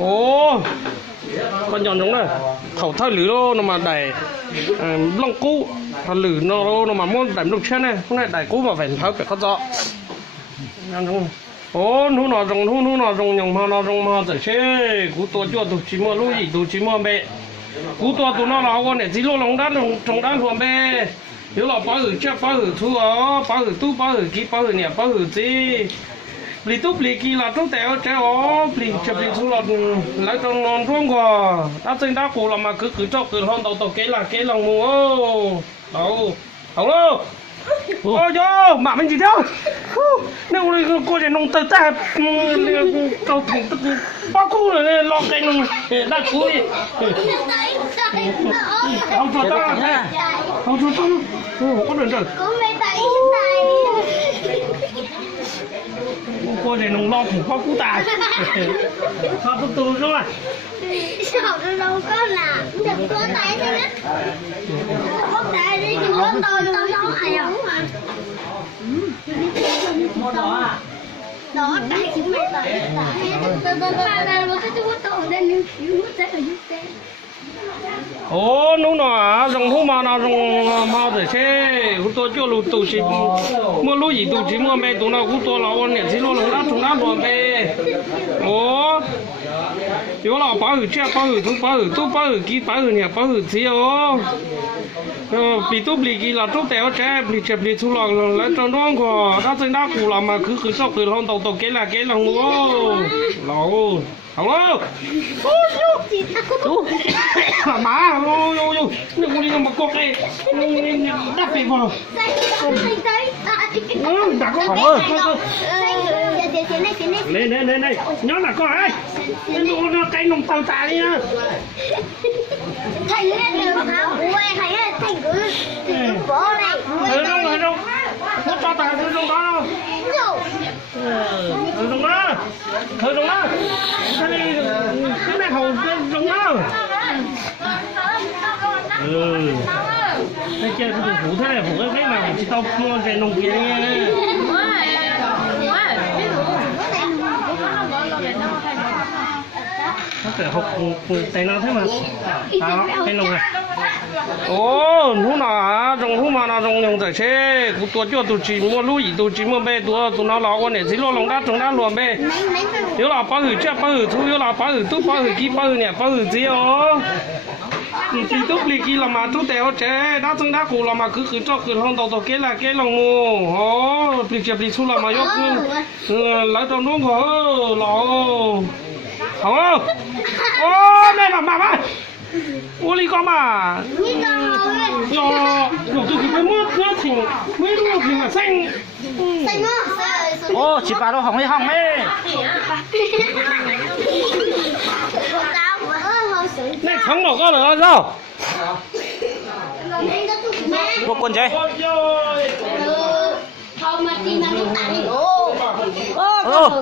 Ồ, con nhọn giống này, khẩu thay lử đâu nó mà đẩy lông cũ, thằng lử nó mà muốn đẩy lông trên này, hôm nay đẩy cũ mà phải tháo phải có rõ. Ồ, nó rồng nhồng mà nó rồng mà giải chế, cú tua chua tụ chỉ mua lúa gì tụ chỉ mua bẹ, cú tua tụ nó là con này chỉ lúa lồng đá trồng đá ruộng bẹ, nếu là bao hử chết bao hử thu ó, bao hử tu bao hử kí bao hử nhẹ bao hử gì. Lì túp lì kỳ là trúc tèo chế ó, lì chụp lì thu là lấy trong non ruộng quả, đã trên đã cổ là mà cứ chọc cứ hòn tàu kế là kế lòng mù ô, đâu đâu, ôi yo, mà mình gì đâu, nếu cô để nông tự ta, câu thành tức bao cú rồi lo cái nông đã cú đi, không cho tao nhá, không cho tao, có được rồi. Cô này nông lo thì có cú tài, sao tôi rồi? Sao tôi đâu có là đừng có tay thế đó, có tay đi đừng có tôi đâu ai đâu mà. Mua đó à? Đó tay chúng mày tay, tay mà cái tôi có tôi đây nên cứu thế ở dưới đây. Ồ, nó nọ, rồng thu mà nó rồng mà để xe, chúng tôi chưa lụt tụ chỉ mua lúa gì tụ chỉ mua mẹ tụ nào chúng tôi là con này chỉ lúa lồng đá trồng đá luôn mẹ. Ồ, chỗ nào bảo hử che bảo hử thu bảo hử tu bảo hử kí bảo hử nhẹ bảo hử gì ô, bị tu bị kí là tu tèo che bị chẹp bị thu lồng lấy trồng đoan của đã trên đá cụ làm mà cứ sọc từ lòng tàu kế là kế lòng mua, lâu. Hello. Má, nhưng cô đi mà có cái đắp bị vào. Đã có không ơi. Lên, nhớ là có ai. Nó cái nông tàu tà đi nha. Thầy lên được hả? Ui, thầy lên thầy cứ bỏ này. Thầy đâu. Nó cho tà thầy trong đó. Thầy trong đó. Cái này hầu trong đó. Cái kia cái phủ thế này phủ cái mà chỉ tao mua cái nông kia nghe. Có thể học tay nào thế mà. Cái nông này. Ồ, lúc nào rồng lúc mà nó rồng nhung tại xe, tôi cho tôi chỉ mua lúa gì tôi chỉ mua bê tôi nó lo con này chỉ lo lồng đá trồng đá luôn bê. Nếu là bao hử chết bao hử thu, nếu là bao hử tút bao hử kí bao hử nhẹ bao hử gì ó. Chỉ tút lì kí là mà tút tèo chế, đá trồng đá cụ là mà cứ cho cứ hòn tàu kế là kế lòng mù. Ồ, lì chẹp lì thu là mà dốc lấy trong đúng rồi, lò. Không? Ô, đây là bà. Ô đi con mà. Yo, tôi cứ phải mua nữa thì mới mua thì là xanh. Xanh á. Ô, chị bà đâu hỏng ấy hỏng ấy. Này thắng nó có được sao? Cô quân chơi. Không mà tin là nó tặng ô.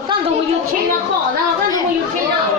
Con thùng YouTube nó khổ ra, con thùng YouTube nào.